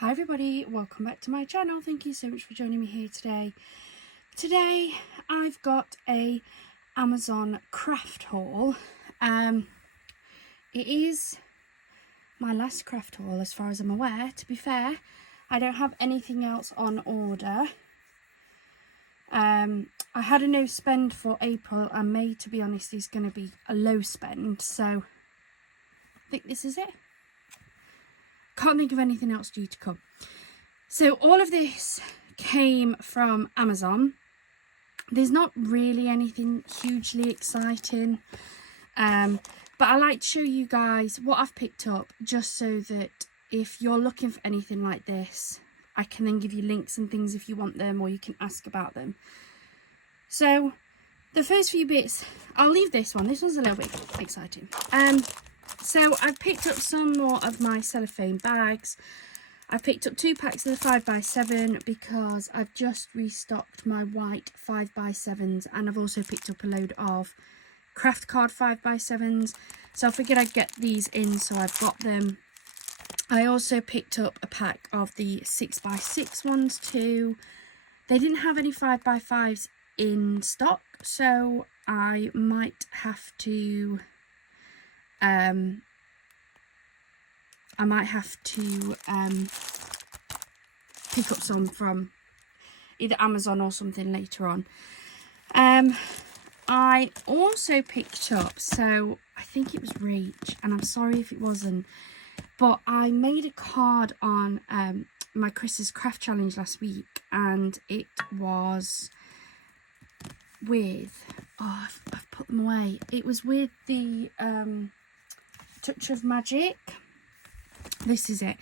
Hi everybody, welcome back to my channel. Thank you so much for joining me here today. Today I've got a Amazon craft haul. It is my last craft haul as far as I'm aware. To be fair, I don't have anything else on order. I had a no spend for April, and May, to be honest, is going to be a low spend, so I think this is it. Can't think of anything else due to come. So all of this came from Amazon. There's not really anything hugely exciting, but I like to show you guys what I've picked up, just so that if you're looking for anything like this, I can then give you links and things if you want them, or you can ask about them. So the first few bits, I'll leave this one. This one's a little bit exciting. So I've picked up some more of my cellophane bags. I've picked up 2 packs of the 5x7 because I've just restocked my white 5x7s, and I've also picked up a load of craft card 5x7s. So I figured I'd get these in, so I've got them. I also picked up a pack of the 6x6 ones too. They didn't have any 5x5s in stock, so I might have to pick up some from either Amazon or something later on. I also picked up, so I think it was Rach, and I'm sorry if it wasn't, but I made a card on my Chris's Craft Challenge last week, and it was with, I've put them away. It was with the Touch of Magic. This is it.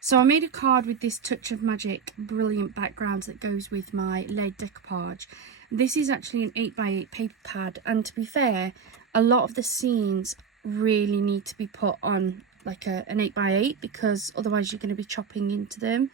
So I made a card with this Touch of Magic brilliant background that goes with my laid decoupage. This is actually an 8x8 paper pad, and to be fair, a lot of the scenes really need to be put on like an 8x8, because otherwise you're going to be chopping into them.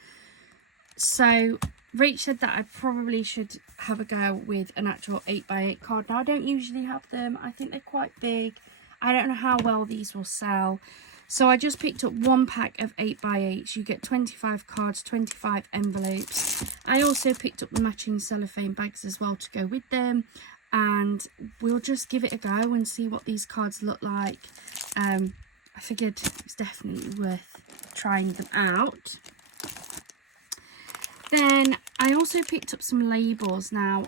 So Rach said that I probably should have a go with an actual 8x8 card. Now, I don't usually have them. I think they're quite big. I don't know how well these will sell. So I just picked up 1 pack of 8x8s. You get 25 cards, 25 envelopes. I also picked up the matching cellophane bags as well to go with them. And we'll just give it a go and see what these cards look like. I figured it's definitely worth trying them out. Then I also picked up some labels. Now,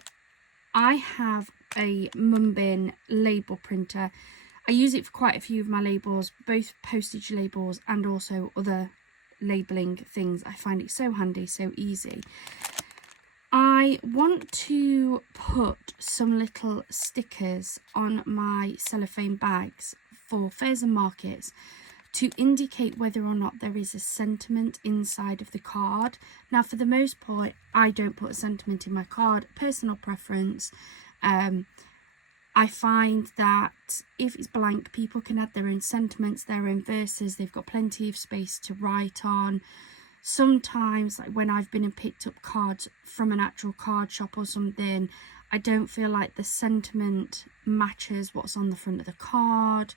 I have a Mumbin label printer. I use it for quite a few of my labels, both postage labels and also other labelling things. I find it so handy, so easy. I want to put some little stickers on my cellophane bags for fairs and markets to indicate whether or not there is a sentiment inside of the card. Now, for the most part, I don't put a sentiment in my card, personal preference. I find that if it's blank, people can add their own sentiments, their own verses. They've got plenty of space to write on. Sometimes, like when I've been and picked up cards from an actual card shop or something, I don't feel like the sentiment matches what's on the front of the card.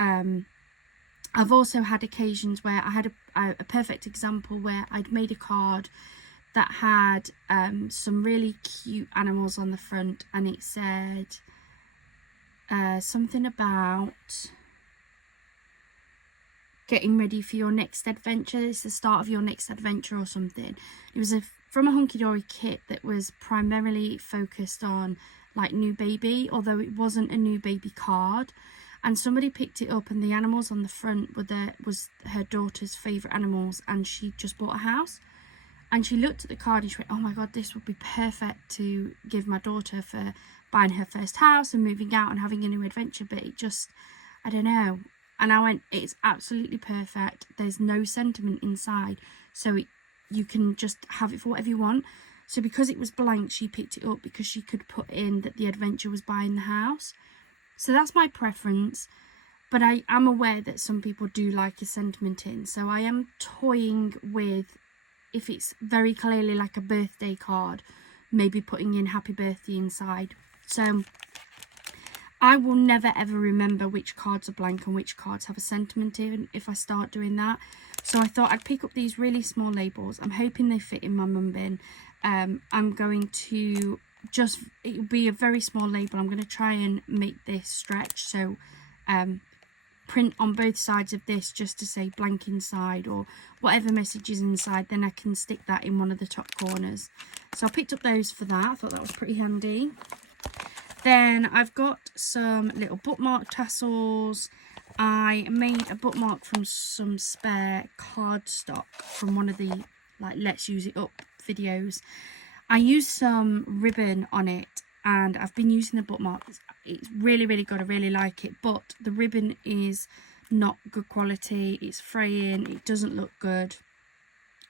I've also had occasions where I had a perfect example where I'd made a card that had some really cute animals on the front, and it said something about getting ready for your next adventure. It's the start of your next adventure or something. It was from a Hunky Dory kit that was primarily focused on like new baby, although it wasn't a new baby card. And somebody picked it up, and the animals on the front was her daughter's favourite animals, and she just bought a house. And she looked at the card and she went, oh my god, this would be perfect to give my daughter for buying her first house and moving out and having a new adventure. But it just, I don't know. And I went, it's absolutely perfect. There's no sentiment inside. So you can just have it for whatever you want. So because it was blank, she picked it up because she could put in that the adventure was buying the house. So that's my preference. But I am aware that some people do like a sentiment in. So I am toying with, if it's very clearly like a birthday card, maybe putting in happy birthday inside. So I will never ever remember which cards are blank and which cards have a sentiment in if I start doing that. So I thought I'd pick up these really small labels. I'm hoping they fit in my mum bin. I'm going to just, it'll be a very small label. I'm going to try and make this stretch, so print on both sides of this just to say blank inside, or whatever message is inside, then I can stick that in one of the top corners. So I picked up those for that. I thought that was pretty handy. Then I've got some little bookmark tassels. I made a bookmark from some spare cardstock from one of the Let's Use It Up videos. I used some ribbon on it, and I've been using the bookmark. It's really, really good. I really like it, but the ribbon is not good quality. It's fraying. It doesn't look good.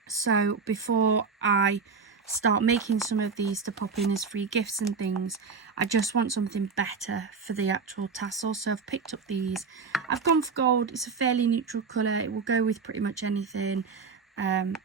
So before I start making some of these to pop in as free gifts and things, I just want something better for the actual tassel. So I've picked up these. I've gone for gold. It's a fairly neutral colour. It will go with pretty much anything,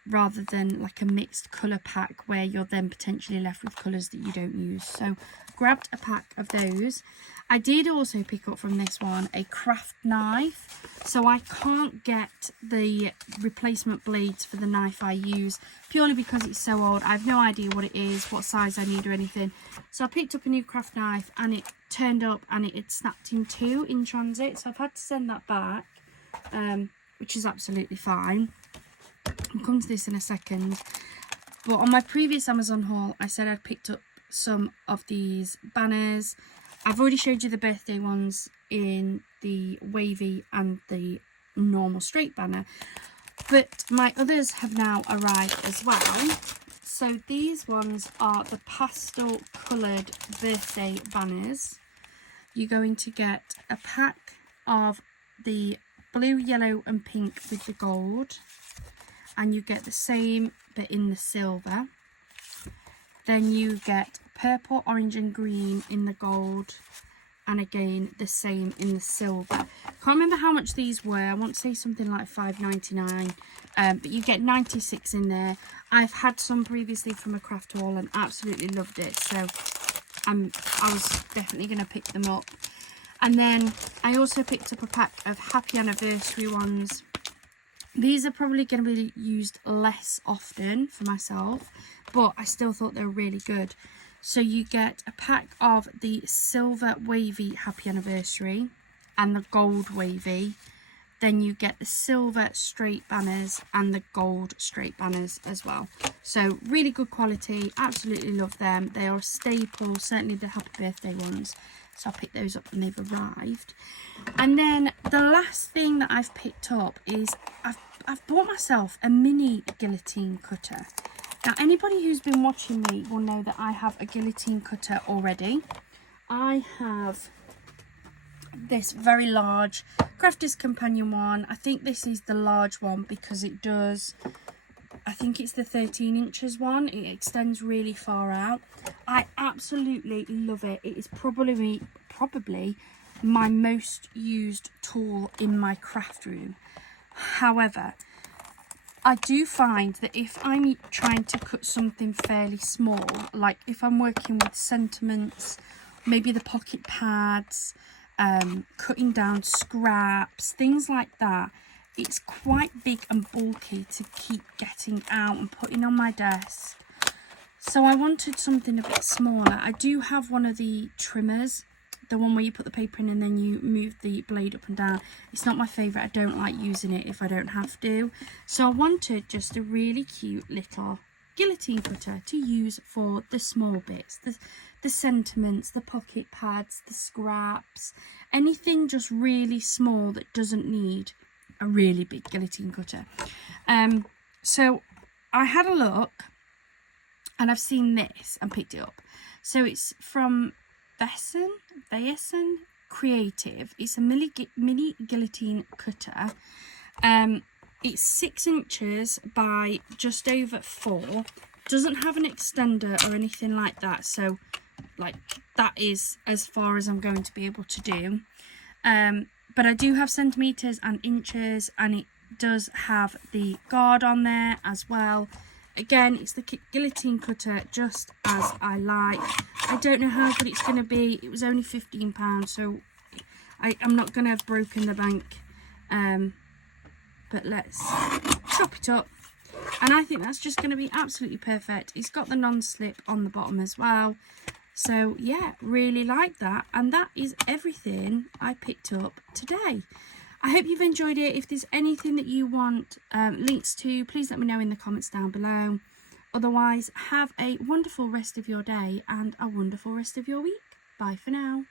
rather than like a mixed colour pack where you're then potentially left with colours that you don't use. So grabbed a pack of those. I did also pick up from this one a craft knife. So I can't get the replacement blades for the knife I use purely because it's so old. I have no idea what it is, what size I need or anything. So I picked up a new craft knife, and it turned up and it had snapped in two in transit. So I've had to send that back, which is absolutely fine. I'll come to this in a second. But on my previous Amazon haul, I said I'd picked up some of these banners. I've already showed you the birthday ones in the wavy and the normal straight banner, but my others have now arrived as well. So these ones are the pastel coloured birthday banners. You're going to get a pack of the blue, yellow and pink with the gold, and you get the same but in the silver. Then you get purple, orange and green in the gold, and again the same in the silver. Can't remember how much these were. I want to say something like $5.99, but you get 96 in there. I've had some previously from a craft haul and absolutely loved it, so I was definitely going to pick them up. And then I also picked up a pack of happy anniversary ones. These are probably going to be used less often for myself, but I still thought they were really good. So you get a pack of the silver wavy happy anniversary and the gold wavy. Then you get the silver straight banners and the gold straight banners as well. So really good quality, absolutely love them. They are a staple, certainly the happy birthday ones. So I picked those up when they've arrived. And then the last thing that I've picked up is I've bought myself a mini guillotine cutter. Now anybody who's been watching me will know that I have a guillotine cutter already. I have this very large Crafters Companion one. I think this is the large one because it does, I think it's the 13 inches one. It extends really far out. I absolutely love it. It is probably my most used tool in my craft room. However, I do find that if I'm trying to cut something fairly small, like if I'm working with sentiments, maybe the pocket pads, cutting down scraps, things like that, it's quite big and bulky to keep getting out and putting on my desk. So I wanted something a bit smaller. I do have one of the trimmers, the one where you put the paper in and then you move the blade up and down. It's not my favourite. I don't like using it if I don't have to. So I wanted just a really cute little guillotine cutter to use for the small bits, the sentiments, the pocket pads, the scraps, anything just really small that doesn't need a really big guillotine cutter. So I had a look and I've seen this and picked it up. So it's from Vaesen Creative. It's a mini guillotine cutter. It's 6 inches by just over 4. Doesn't have an extender or anything like that, so like that is as far as I'm going to be able to do. But I do have centimeters and inches, and it does have the guard on there as well. Again, it's the guillotine cutter, just as I like. I don't know how good it's going to be. It was only £15, so I'm not going to have broken the bank. But let's chop it up. And I think that's just going to be absolutely perfect. It's got the non-slip on the bottom as well. So yeah, really like that. And that is everything I picked up today. I hope you've enjoyed it. If there's anything that you want links to, please let me know in the comments down below. Otherwise, have a wonderful rest of your day and a wonderful rest of your week. Bye for now.